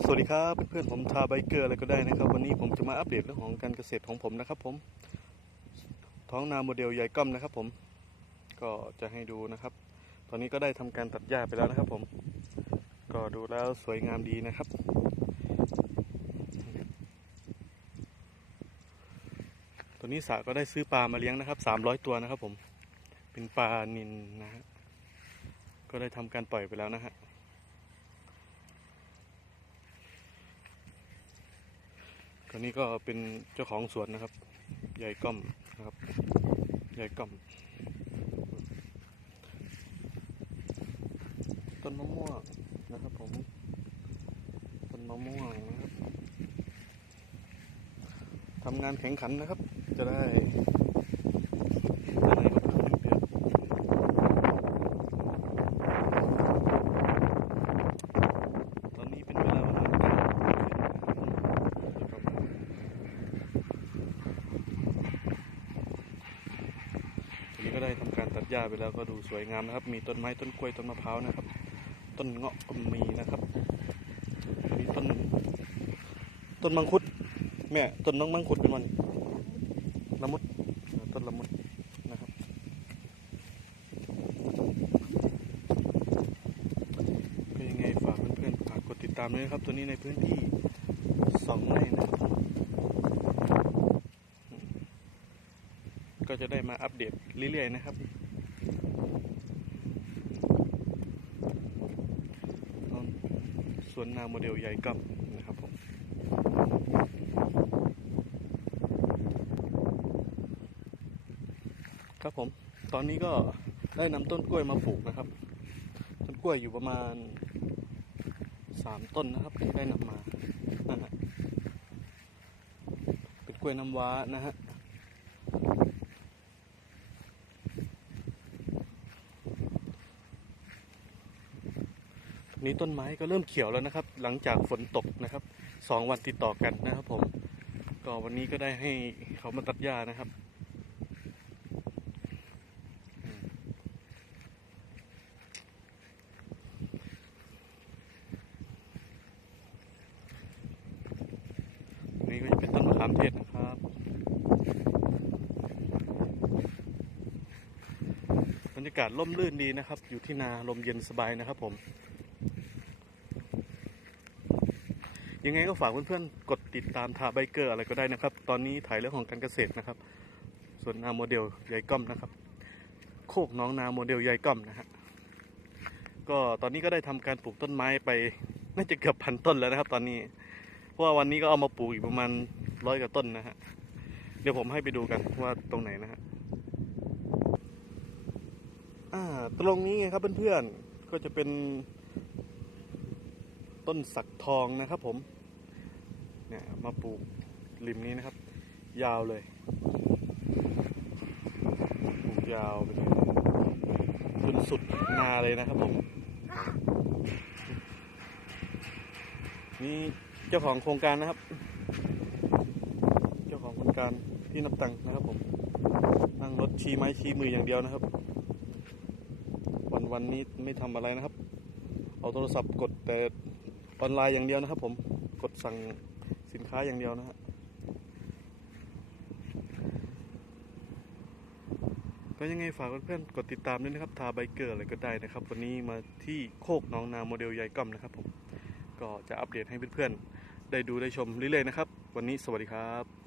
สวัสดีครับเพื่อนๆผมทาไบเกอร์อะไรก็ได้นะครับ วันนี้ผมจะมาอัปเดตเรื่องของการเกษตรของผมนะครับ ผมท้องนาโมเดลใหญ่ก้อมนะครับ ผมก็จะให้ดูนะครับ ตอนนี้ก็ได้ทำการตัดหญ้าไปแล้วนะครับ ผม ก็ดูแล้วสวยงามดีนะครับตอนนี้สาก็ได้ซื้อปลามาเลี้ยงนะครับ300ตัวนะครับ ผมเป็นปลานินนะฮะก็ได้ทำการปล่อยไปแล้วนะฮะ คนนี้ก็เป็นเจ้าของสวนนะครับใหญ่ก้อมนะครับใหญ่ก้อม ต้นมะม่วงนะครับผม ต้นมะม่วงนะครับทำงานแข่งขันนะครับ จะได้ครับเพื่อนๆตอนนี้เป็นเวลาประมาณเก้าโมงครึ่งนะครับโดยประมาณ ทีนี้ก็ได้ทำการ ตัดหญ้าไปแล้วก็ดูสวยงามนะครับ มีต้นไม้ต้นกล้วยต้นมะพร้าวนะครับ ต้นเงาะก็มีนะครับ มีต้น ต้นมังคุดแม่ต้นน้องมังคุดเป็นวันละมุดต้นละมุดนะครับ ก็ยังไงฝากเพื่อนๆฝากกดติดตามด้วยนะครับ ตัวนี้ในพื้นที่สองไร่นะครับก็จะได้มาอัปเดตเรื่อยๆนะครับต้นส วนนาโมเดลใหญ่กัมนะครับผมครับผมตอนนี้ก็ได้นำต้นกล้วยมาปลูกนะครับ ต้นกล้วยอยู่ประมาณสามต้นนะครับที่ได้นำมานั่นฮะเป็นกล้วยน้ำว้านะฮะ นี้ต้นไม้ก็เริ่มเขียวแล้วนะครับ หลังจากฝนตกนะครับสองวันติดต่อกันนะครับ ผม ก็วันนี้ก็ได้ให้เขามาตัดหญ้านะครับนี่ก็จะเป็นต้นมะขามเทศนะครับบรรยากาศร่มรื่นดีนะครับ อยู่ที่นาลมเย็นสบายนะครับผม ยังไงก็ฝากเพื่อนๆกดติดตามทาไบเกอร์อะไรก็ได้นะครับ ตอนนี้ถ่ายเรื่องของการเกษตรนะครับ ส่วนนาโมเดลใหญ่ก้อมนะครับ โคกน้องนาโมเดลใหญ่ก้อมนะฮะก็ตอนนี้ก็ได้ทำการปลูกต้นไม้ไปน่าจะเกือบพันต้นแล้วนะครับ ตอนนี้ เพราะว่าวันนี้ก็เอามาปลูกอีกประมาณร้อยกว่าต้นนะฮะเดี๋ยวผมให้ไปดูกันว่าตรงไหนนะฮะอ่าตรงนี้ไงครับเพื่อนๆก็จะเป็น ต้นสักทองนะครับผม เนี่ยมาปลูกริมนี้นะครับ ยาวเลย ปลูกยาวไปเลยจนสุดนาเลยนะครับผม นี่เจ้าของโครงการนะครับ เจ้าของโครงการพี่นับตังค์นะครับผม นั่งรถชี้ไม้ชี้มืออย่างเดียวนะครับ วันวันนี้ไม่ทำอะไรนะครับ เอาโทรศัพท์กดแต่ ออนไลน์อย่างเดียวนะครับ ผมกดสั่งสินค้าอย่างเดียวนะฮะก็ยังไงฝากเพื่อนๆกดติดตามด้วยนะครับทาไบเกอร์อะไรก็ได้นะครับ วันนี้มาที่โคกน้องนาโมเดลใหญ่ก้อมนะครับผมก็จะอัปเดตให้เพื่อนๆได้ดูได้ชมเรื่อยๆนะครับ วันนี้สวัสดีครับ